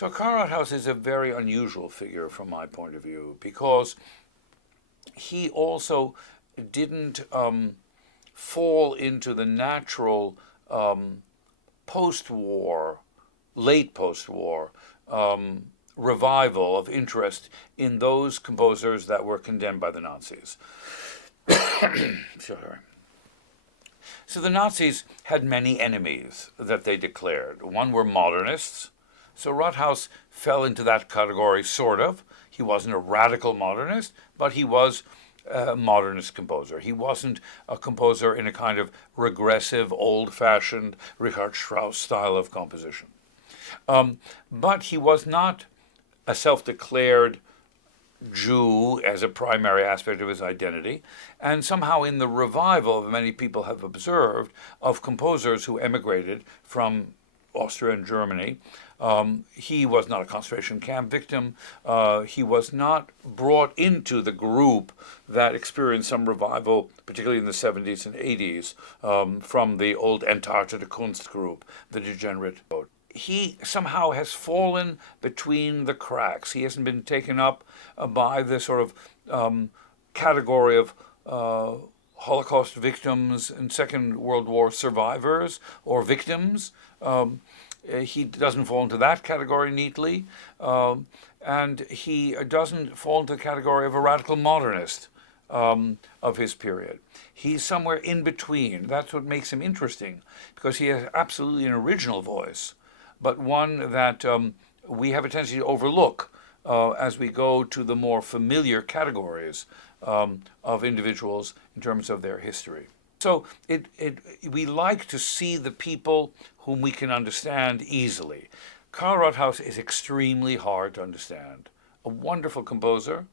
So Karol Rathaus is a very unusual figure from my point of view because he also didn't fall into the natural post-war, late post-war revival of interest in those composers that were condemned by the Nazis. Sorry. So the Nazis had many enemies that they declared. One were modernists. So Rathaus fell into that category, sort of. He wasn't a radical modernist, but he was a modernist composer. He wasn't a composer in a kind of regressive, old-fashioned Richard Strauss style of composition. But he was not a self-declared Jew as a primary aspect of his identity, and somehow in the revival that many people have observed of composers who emigrated from Austria and Germany, he was not a concentration camp victim. He was not brought into the group that experienced some revival, particularly in the 70s and 80s, from the old Entartete Kunst group, the degenerate. He somehow has fallen between the cracks. He hasn't been taken up by the sort of category of Holocaust victims and Second World War survivors or victims. He doesn't fall into that category neatly, and he doesn't fall into the category of a radical modernist of his period. He's somewhere in between. That's what makes him interesting, because he has absolutely an original voice, but one that we have a tendency to overlook as we go to the more familiar categories of individuals in terms of their history. So we like to see the people whom we can understand easily. Karol Rathaus is extremely hard to understand. A wonderful composer,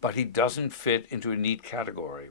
but he doesn't fit into a neat category.